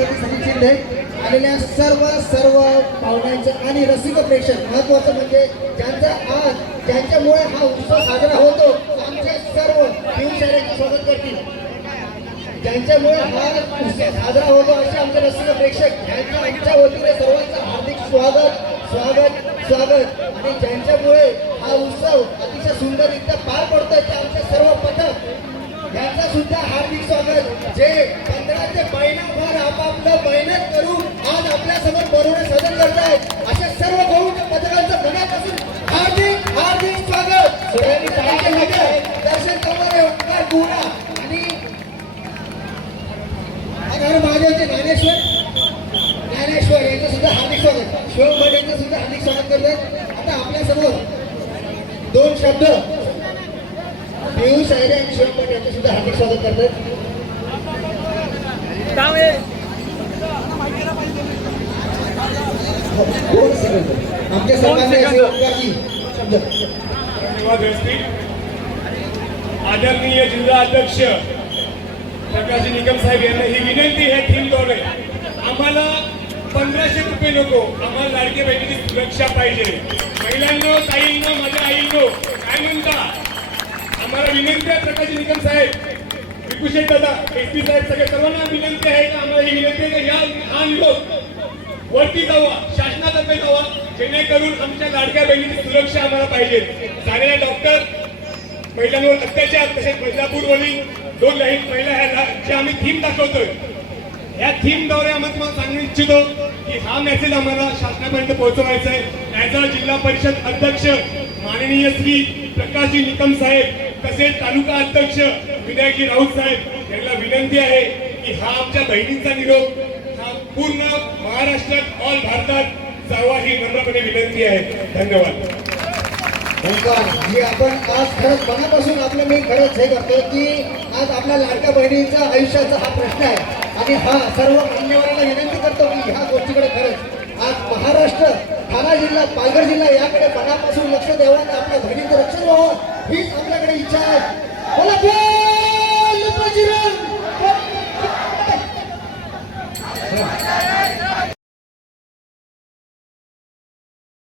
छत्रपती सचिन आलेल्या सर्व सर्व पाहुण्यांचे आणि रसिक प्रेक्षक महत्वाचं म्हणजे ज्यांचा आज ज्यांच्यामुळे हा उत्सव साजरा होतो आमचे सर्व शिवशाळेचं स्वागत करतील. ज्यांच्यामुळे हा उत्सव साजरा होतो असे आमचे रसिक प्रेक्षक यांच्या आमच्या वतीने सर्वांचं हार्दिक स्वागत स्वागत स्वागत. आणि ज्यांच्यामुळे हा उत्सव अतिशय सुंदररित्या पार पडतोय दर्शन कमारे ओंकार गुहा आणि महादेवचे ज्ञानेश्वर. ज्ञानेश्वर यांचं सुद्धा हार्दिक स्वागत. शिवम भट यांचं सुद्धा हार्दिक स्वागत करतात आता आपल्यासमोर दोन शब्द. पियुष आयरे आणि शिवम भट यांचं सुद्धा हार्दिक स्वागत करतात सेकंद आमच्या ओंकारजी शब्द आदरणीय जिल्हा अध्यक्ष प्रकाश निकम साहेब यांना ही विनंती आहे थीमद्वारे आम्हाला पंधराशे रुपये नको. आम्हाला लाडके बहिणीची सुरक्षा पाहिजे. महिलांनो ताईंनो माझ्या आईंनो काय म्हणता? आम्हाला विनंती आहे प्रकाश निकम साहेब. विकुशेट दादा एस पी साहेब सगळे सर्वांना विनंती आहे का? आम्हाला ही विनंती आहे का? या हा निरोप वरती जावा शासनातर्फे जावा. जेणेकरून आमच्या लाडक्या बहिणीची सुरक्षा आम्हाला पाहिजे. झालेल्या डॉक्टर महिलांवर अत्याचार तसेच बदलापूरवरील दोन लाईन महिला ह्या जे आम्ही थीम दाखवतोय या थीमद्वारे आम्हाला तुम्हाला सांगू इच्छितो की हा मेसेज आम्हाला शासनापर्यंत पोहोचवायचा आहे. ॲज अ जिल्हा परिषद अध्यक्ष माननीय श्री प्रकाशजी निकम साहेब तसेच तालुका अध्यक्ष विनायकजी राऊत साहेब यांना विनंती आहे की हा आमच्या बहिणींचा निरोप हा पूर्ण महाराष्ट्रात ऑल भारतात जावा ही नम्रपणे विनंती आहे. धन्यवाद. जी आपण आज खरंच मनापासून आपलं मी खरंच हे करतोय की आज आपल्या लाडक्या बहिणीचा आयुष्याचा हा प्रश्न आहे. आणि हा सर्व मान्यवरांना विनंती करतो की ह्या गोष्टीकडे खरंच आज महाराष्ट्र ठाणा जिल्हा पालघर जिल्हा याकडे मनापासून लक्ष द्यावं आणि आपल्या बहिणीचं रक्षण व्हावं हीच आपल्याकडे इच्छा आहे. बोला